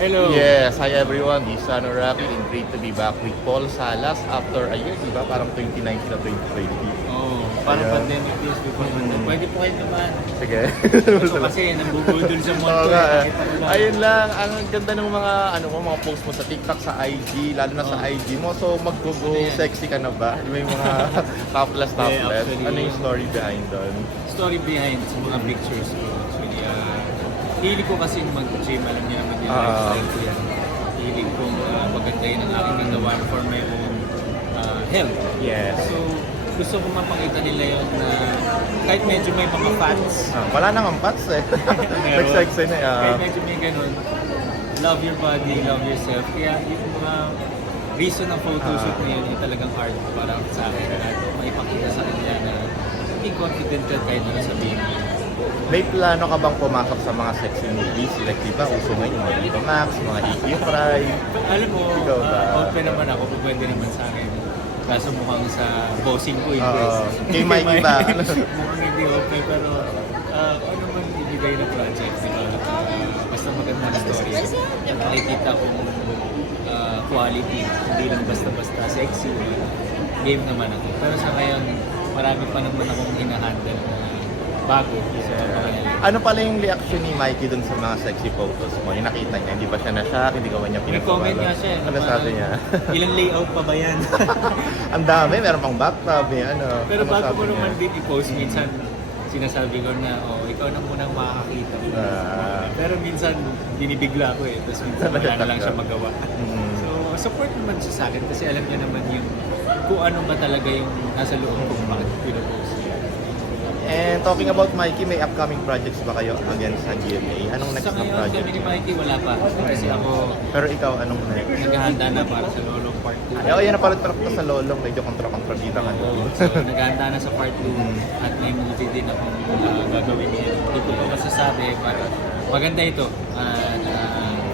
Hello. Yes, hi everyone. This is Rocky and great to be back with Paul Salas after a year, di ba? Parang 2019 na 2020. Oh, parang Ayan. pandemic years before pandemic. Pwede po kayo naman. Sige. Ito kasi nabubudol sa Oo monto. nga, eh. eh. Ayun lang, ang ganda ng mga ano mo, mga post mo sa TikTok, sa IG, lalo na sa Oh. IG mo. So mag-go Ano yan? sexy ka na ba? May mga topless topless. actually- ano yung story behind doon? Story behind sa mga pictures ko. Actually, uh, hilig ko kasi mag-gym. Alam niyo naman yung Ah. lifestyle ko yan. Hilig ko uh, pagandahin ang aking gagawa for my own uh, health. Yes. So, gusto ko mapakita nila yun na kahit medyo may mga fats, Ah, wala nang pats eh. Nag-sexy na. ah. Kahit medyo may ganun, love your body, love yourself. Kaya yung mga reason ng photoshoot Ah. na yun, yung talagang hard para sa akin na maipakita sa kanila na hindi confident ka kahit ano sabihin mo. May plano ka bang pumasok sa mga sexy movies? Like, di ba, uso ngayon yung mga Viva Max, mga EQ Fry. Alam mo, Ikaw ba? uh, open naman ako, kung pwede naman sa akin. Kaso mukhang sa bossing ko, hindi. Oo. Kay Mikey ba? mukhang hindi open, pero uh, ano man ibigay na project, di ba? Uh, basta maganda ang story. At nakikita kong uh, quality, hindi lang basta-basta sexy. Game naman ako. Pero sa ngayon, marami pa naman akong hinahandle na bago yan. Ano pala yung reaction ni Mikey dun sa mga sexy photos mo? Yung nakita niya, hindi ba siya na-shock? Hindi ka ba niya May pinagpawala? comment nga siya. eh, Ano na sabi parang, niya? Ilang layout pa ba yan? Ang dami, meron pang bathtub, may ano. Pero ano bago sabi ko niya? naman din i-post, minsan sinasabi ko na, oh, ikaw na munang makakakita. Ah. Pero minsan, binibigla ko eh. Tapos minsan wala na lang siya magawa. Mm. So, support naman siya sa akin kasi alam niya naman yung kung ano ba talaga yung nasa loob ko kung bakit pinopost. And talking about Mikey, may upcoming projects ba kayo again sa GMA? Anong next Sa na ngayon, project? kami ni Mikey, wala pa. Kasi ako, Pero ikaw, anong next? naghahanda na para sa Lolo Part 2. Ay, oh, yan na pala ko sa lolong, medyo kontra-kontrabida ka Oo, doon. so naghahanda na sa part 2 at may movie din akong uh, gagawin niya. Hindi ko pa masasabi para maganda ito. Uh,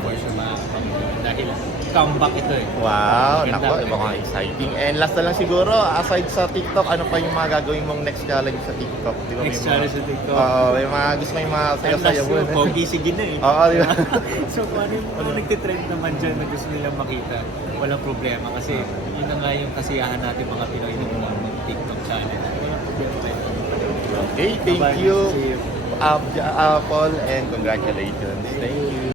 for sure makakapag dahil comeback ito eh. Wow, nako, iba kang exciting. And last na lang siguro, aside sa TikTok, ano pa yung mga gagawin mong next challenge sa TikTok? Di ba, may Next mga- challenge sa TikTok. Oo, may mga gusto mo yung mga Ang sayo-sayo last mo. ko, Pogi sige na eh. Oo, di ba? so kung ano yung mga nagtitrend naman dyan na gusto nilang makita, walang problema kasi yun na nga yung kasiyahan natin mga Pinoy ng mga TikTok channel. Walang problema tayo. Okay, thank Bye-bye. you, See you. Ja- uh, Paul, and congratulations. Thank you.